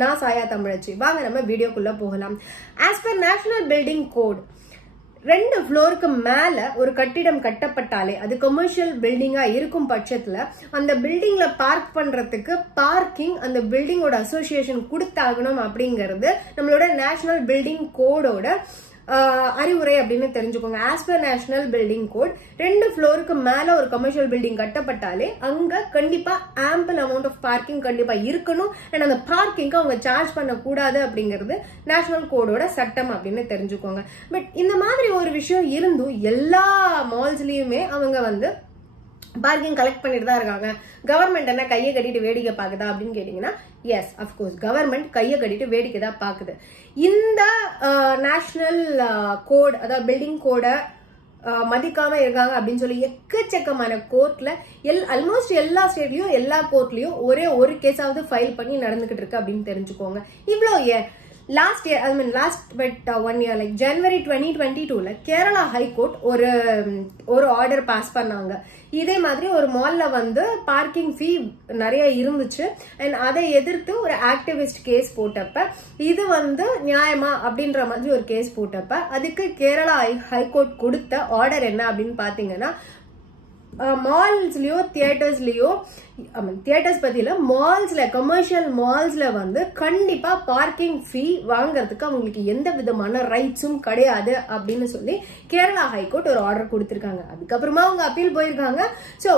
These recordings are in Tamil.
நான் சாயா தமிழச்சி. வாங்க நம்ம வீடியோக்குள்ள போகலாம். As per National Building Code, 2 ஃப்ளோருக்கு மேல ஒரு கட்டிடம் கட்டப்பட்டாலே அது கமர்ஷியல் பில்டிங்கா இருக்கும் பட்சத்துல அந்த பில்டிங்ல பார்க் பண்றதுக்கு பார்க்கிங் அந்த பில்டிங்கோட அசோசியேஷன் கொடுத்தாகணும் அப்படிங்கிறது நம்மளோட நேஷனல் பில்டிங் கோடோட அறிவுரை அப்படின்னு தெரிஞ்சுக்கோங்க. As per national building code 2 ஃப்ளோருக்கு மேல ஒரு கமர்ஷியல் பில்டிங் கட்டப்பட்டாலே அங்க கண்டிப்பா ஆம்பிள் அமௌண்ட் ஆஃப் பார்க்கிங் கண்டிப்பா இருக்கணும். அண்ட் அந்த பார்க்கிங்க்கு அவங்க சார்ஜ் பண்ணக்கூடாது அப்படிங்கிறது நேஷனல் கோடோட சட்டம் அப்படின்னு தெரிஞ்சுக்கோங்க. பட் இந்த மாதிரி ஒரு விஷயம் இருந்தும் எல்லா மால்ஸ்லயுமே அவங்க வந்து பார்க்கிங் கலெக்ட் பண்ணிட்டு தான் இருக்காங்க. கவர்மெண்ட் என்ன கையை கட்டிட்டு வேடிக்கை பாக்குதா அப்படின்னு கேட்டீங்கன்னா, எஸ் அப்கோர்ஸ் கவர்மெண்ட் கையை கட்டிட்டு வேடிக்கை தான் பாக்குது. இந்த நேஷனல் கோட் அதாவது பில்டிங் கோட மதிக்காம இருக்காங்க அப்படின்னு சொல்லி எக்கச்சக்கமான கோர்ட்ல ஆல்மோஸ்ட் எல்லா ஸ்டேட்லயும் எல்லா கோர்ட்லயும் ஒரே ஒரு கேஸாவது ஃபைல் பண்ணி நடந்துகிட்டு இருக்கு அப்படின்னு தெரிஞ்சுக்கோங்க. இவ்வளோ last year last but 1 year like January 2022ல கேரளா ஹைகோர்ட் ஒரு ஆர்டர் பாஸ் பண்ணாங்க. இதே மாதிரி ஒரு மால்ல வந்து பார்க்கிங் ஃபீ நிறைய இருந்துச்சு அண்ட் அதை எதிர்த்து ஒரு ஆக்டிவிஸ்ட் கேஸ் போட்டப்ப இது வந்து நியாயமா அப்படின்ற மாதிரி ஒரு கேஸ் போட்டப்ப அதுக்கு கேரளா ஹைகோர்ட் கொடுத்த ஆர்டர் என்ன அப்படின்னு பாத்தீங்கன்னா, மால்ஸ்லயோ தியேட்டர்ஸ்லயோ தியேட்டர்ஸ் பத்தியில மால்ஸ்ல கமர்ஷியல் மால்ஸ்ல வந்து கண்டிப்பா பார்க்கிங் ஃபீ வாங்கறதுக்கு அவங்களுக்கு எந்த விதமான ரைட்ஸும் கிடையாது அப்படின்னு சொல்லி கேரளா ஹைகோர்ட் ஒரு ஆர்டர் கொடுத்திருக்காங்க. அதுக்கப்புறமா அவங்க அப்பீல் போயிருக்காங்க. So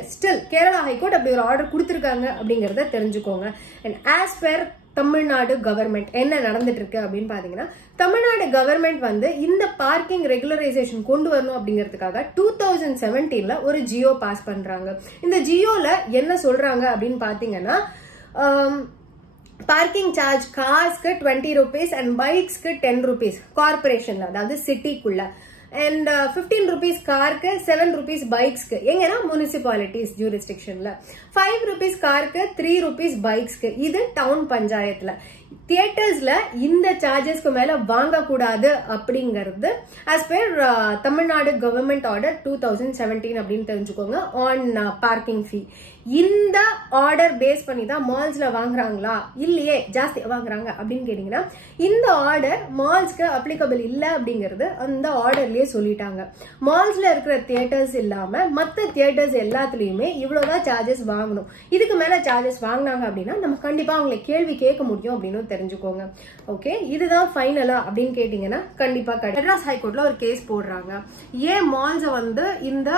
yes still Kerala high court அப்படி ஒரு ஆர்டர் கொடுத்திருக்காங்க அப்படிங்கறத தெரிஞ்சுக்கோங்க. And as per Tamil Nadu government என்ன நடந்துட்டு இருக்கு அப்படின்னு பாத்தீங்கன்னா, தமிழ்நாடு கவர்மெண்ட் வந்து இந்த பார்க்கிங் ரெகுலரைசேஷன் கொண்டு வரணும் அப்படிங்கிறதுக்காக 2017ல ஒரு ஜியோ பாஸ் பண்றாங்க. இந்த ஜியோல என்ன சொல்றாங்க அப்படின்னு பாத்தீங்கன்னா, பார்க்கிங் சார்ஜ் கார்ஸ்க்கு 20 rupees அண்ட் பைக்ஸ்க்கு 10 rupees கார்பரேஷன்ல அதாவது சிட்டிக்குள்ள and 15 rupees காருக்கு 7 rupees பைக்ஸ்க்கு எங்கன்னா முனிசிபாலிட்டிஸ் ஜூரிஸ்டிக்ஷன்ல 5 rupees காருக்கு 3 rupees பைக்ஸ்க்கு இது டவுன் பஞ்சாயத்துல. தியேட்டர்ஸ்ல இந்த சார்ஜஸ்க்கு மேல வாங்க கூடாது அப்படிங்கிறது as per Tamil Nadu government order 2017 அப்படின்னு தெரிஞ்சுக்கோங்க ஆன் பார்க்கிங் ஃபீ. இந்த ஆர்டர் பேஸ் பண்ணி தான் மால்ஸ்ல வாங்குறாங்களா இல்லையே ஜாஸ்தி வாங்குறாங்க அப்படின்னு கேட்டீங்கன்னா, இந்த ஆர்டர் மால்ஸ்க்கு அப்ளிகபிள் இல்ல அப்படிங்கிறது அந்த ஆர்டர்லயே சொல்லிட்டாங்க. மால்ஸ்ல இருக்கிற தியேட்டர்ஸ் இல்லாம மத்த தியேட்டர்ஸ் எல்லாத்துலயுமே இவ்வளவுதான் சார்ஜஸ் வாங்கணும். இதுக்கு மேல சார்ஜஸ் வாங்கினாங்க அப்படின்னா நம்ம கண்டிப்பா அவங்களை கேள்வி கேட்க முடியும் அப்படின்னு தெரிஞ்சுக்கோங்க. ஓகே, இதுதான் ஃபைனலா அப்படின்னு கேட்டீங்கன்னா கண்டிப்பா மெட்ராஸ் ஹைகோர்ட்ல ஒரு கேஸ் போடுறாங்க. ஏன் மால்ஸ் வந்து இந்த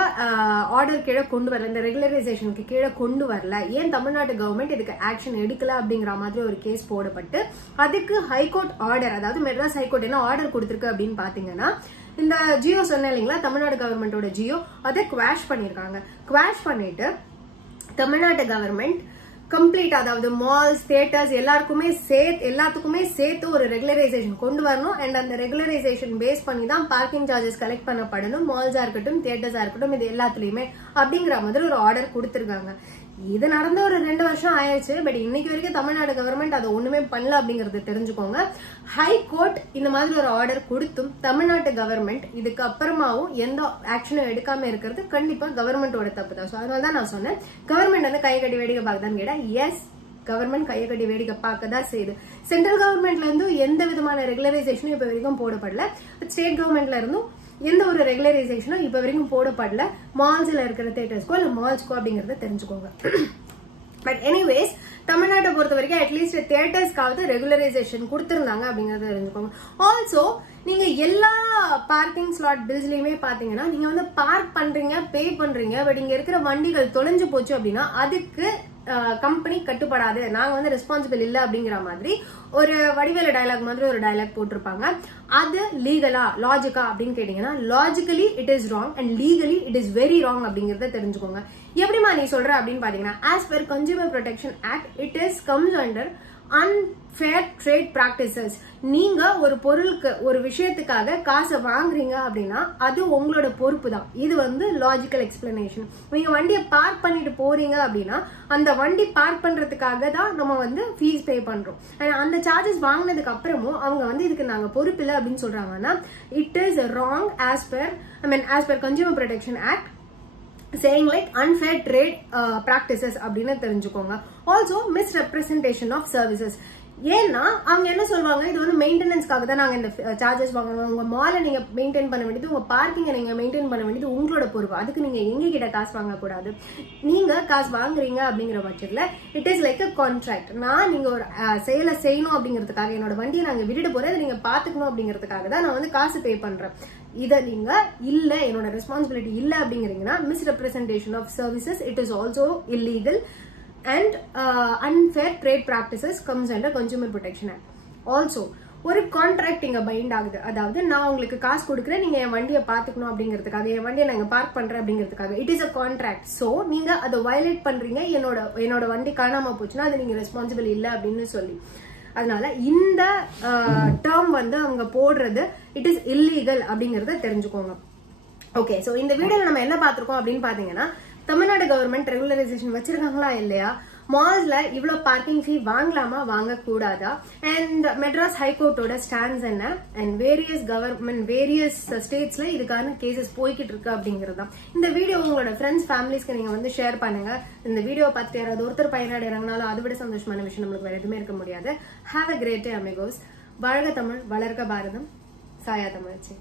ஆர்டர் கீழே கொண்டு வரல, இந்த ரெகுலரைசேஷனுக்கு கீழே கொண்டு வரல, ஏன் தமிழ்நாடு கவர்மெண்ட் இதுக்கு ஆக்ஷன் எடுக்கல அப்படிங்கிற மாதிரி ஒரு கேஸ் போடப்பட்டு அதுக்கு ஹைகோர்ட் ஆர்டர் அதாவது மெட்ராஸ் ஹைகோர்ட் என்ன ஆர்டர் கொடுத்திருக்கு அப்படின்னு பாத்தீங்கன்னா, இந்த ஜியோ சொன்ன இல்லைங்களா தமிழ்நாடு கவர்மெண்டோட ஜியோ அதை குவாஷ் பண்ணிருக்காங்க. குவாஷ் பண்ணிட்டு தமிழ்நாடு கவர்மெண்ட் கம்ப்ளீட் அதாவது மால்ஸ் தியேட்டர்ஸ் எல்லாத்துக்குமே சேர்த்து ஒரு ரெகுலரைசேஷன் கொண்டு வரணும். அண்ட் அந்த ரெகுலரைசேஷன் பேஸ் பண்ணி தான் பார்க்கிங் சார்ஜஸ் கலெக்ட் பண்ணப்படணும். மால்ஸா இருக்கட்டும் தியேட்டர்ஸா இருக்கட்டும் இது எல்லாத்துலயுமே அப்படிங்கிற மாதிரி ஒரு ஆர்டர் கொடுத்திருக்காங்க. இது நடந்த ஒரு 2 வருஷம் ஆயிடுச்சு. பட் இன்னைக்கு வரைக்கும் தமிழ்நாடு கவர்மெண்ட் அதை ஒண்ணுமே பண்ணல அப்படிங்கறத தெரிஞ்சுக்கோங்க. ஹைகோர்ட் இந்த மாதிரி ஒரு ஆர்டர் கொடுத்தும் தமிழ்நாட்டு கவர்மெண்ட் இதுக்கு அப்புறமாவும் எந்த ஆக்ஷனும் எடுக்காம இருக்கிறது கண்டிப்பா கவர்மெண்டோட தப்பு தான். அதனாலதான் நான் சொன்னேன் கவர்மெண்ட் வந்து கை கட்டி வேடிக்கை பார்க்கதான்னு கேட்டா, எஸ் கவர்மெண்ட் கையை கட்டி வேடிக்கை பார்க்கதான் செய்யுது. சென்ட்ரல் கவர்மெண்ட்ல இருந்து எந்த விதமான ரெகுலரைசேஷனும் இப்ப வரைக்கும் போடப்படல. ஸ்டேட் கவர்மெண்ட்ல இருந்தும் எந்த ஒரு ரெகுலரைசேஷனும் இப்ப வரைக்கும் போடப்படல மால்ஸ்ல இருக்கிற தியேட்டர்ஸ்க்கோ இல்ல மால்ஸ்க்கோ அப்படிங்கறத தெரிஞ்சுக்கோங்க. பட் எனிவேஸ் தமிழ்நாட்டை பொறுத்த வரைக்கும் அட்லீஸ்ட் தியேட்டர்ஸ்க்காவது ரெகுலரைசேஷன் கொடுத்திருந்தாங்க அப்படிங்கறத தெரிஞ்சுக்கோங்க. ஆல்சோ நீங்க எல்லா பார்க்கிங் ஸ்லாட் பில்ஸ்லயுமே பாத்தீங்கன்னா நீங்க வந்து பார்க் பண்றீங்க பே பண்றீங்க. பட் இங்க இருக்கிற வண்டிகள் தொலைஞ்சு போச்சு அப்படின்னா அதுக்கு கம்பெனி கட்டுப்படாது, நாங்க வந்து ரெஸ்பான்சிபிள் இல்ல அப்படிங்கிற மாதிரி ஒரு வடிவேல டயலாக் மாதிரி ஒரு டயலாக் போட்டிருப்பாங்க. அது லீகலா லாஜிக்கா அப்படின்னு கேட்டீங்கன்னா, logically it is wrong and legally it is very wrong அப்படிங்கறத தெரிஞ்சுக்கோங்க. எப்படிமா நீ சொல்ற அப்படின்னு பாத்தீங்கன்னா, as per consumer protection act it is comes under unfair trade practices. நீங்க ஒரு பொருளுக்கு ஒரு விஷயத்துக்காக காசை வாங்குறீங்க அப்படின்னா அது உங்களோட பொறுப்பு தான். இது வந்து லாஜிக்கல் எக்ஸ்பிளனேஷன். நீங்க வண்டியை பார்க் பண்ணிட்டு போறீங்க அப்படின்னா அந்த வண்டி பார்க் பண்றதுக்காக தான் நம்ம வந்து ஃபீஸ் பே பண்றோம். அந்த சார்ஜஸ் வாங்கினதுக்கு அப்புறமும் அவங்க வந்து இதுக்கு நாங்க பொறுப்பு இல்லை அப்படின்னு சொல்றாங்கன்னா it is wrong as per consumer protection act saying like unfair trade practices அப்படின்னு தெரிஞ்சுக்கோங்க. Also misrepresentation of services. ஏன்னா அவங்க என்ன சொல்லுவாங்க, இது வந்து மெயின்டெனன்ஸ்க்காக தான் நாங்க இந்த சார்ஜஸ் வாங்குறோம். உங்க மாலை நீங்க மெயின்டைன் பண்ண வேண்டியது, உங்க பார்க்கிங்கை நீங்க மெயின்டைன் பண்ண வேண்டியது உங்களோட பொறுப்பு. அதுக்கு நீங்க எங்க கிட்ட காசு வாங்கக்கூடாது. நீங்க காசு வாங்குறீங்க அப்படிங்கிற பட்சத்துல it is like a contract. நான் நீங்க ஒரு செயலை செய்யணும் அப்படிங்கிறதுக்காக, என்னோட வண்டியை நாங்க விட்டுட்டு போறேன், அதை நீங்க பாத்துக்கணும் அப்படிங்கிறதுக்காக தான் நான் வந்து காசு பே பண்றேன். இதை நீங்க இல்ல, என்னோட ரெஸ்பான்சிபிலிட்டி இல்ல அப்படிங்கிறீங்கன்னா misrepresentation of services, it is also illegal. And unfair trade practices comes under Consumer Protection Act. Also, ஒரு கான்ட்ராக்ட் இங்க பைண்ட் ஆகுது. அதாவது நான் உங்களுக்கு காசு கொடுக்குறேன், நீங்க என் வண்டியை பாத்துக்கணும் அப்படிங்கிறதுக்காக, என் வண்டியை நாங்க பார்க் பண்றேன் அப்படிங்கிறதுக்காக. It is a contract. So நீங்க அதை வயலேட் பண்றீங்க, என்னோட வண்டி காணாம போச்சுன்னா அது நீங்க ரெஸ்பான்சிபிள் இல்ல அப்படின்னு சொல்லி. அதனால இந்த டேர்ம் வந்து அவங்க போடுறது இட் இஸ் இல்லீகல் அப்படிங்கறத தெரிஞ்சுக்கோங்க. ஓகே, சோ இந்த வீடியோல நம்ம என்ன பாத்திருக்கோம் அப்படின்னு பாத்தீங்கன்னா, தமிழ்நாடு கவர்மெண்ட் ரெகுலரைசேஷன் வச்சிருக்காங்களா இல்லையா, மால்ஸ்ல இவ்வளவு பார்க்கிங் ஃபீ வாங்கலாமா வாங்க கூடாதா, அண்ட் மெட்ராஸ் ஹைகோர்ட்டோட ஸ்டாண்ட்ஸ் என்ன, அண்ட் வேரியஸ் ஸ்டேட்ஸ்ல இதுக்கான கேசஸ் போய்கிட்டு இருக்கு அப்படிங்கிறது தான். இந்த வீடியோ உங்களோட ஃப்ரெண்ட்ஸ் ஃபேமிலிஸ்க்கு நீங்க வந்து ஷேர் பண்ணுங்க. இந்த வீடியோ பார்த்துட்டு யாராவது ஒருத்தர் பயனடைறாங்கனாலும் அதை விட சந்தோஷமான விஷயம் நம்மளுக்கு வேற எதுவுமே இருக்க முடியாது. Have a great day amigos. வாழ்க தமிழ், வளர்க பாரதம். சாயா தமிழ்ச்சி.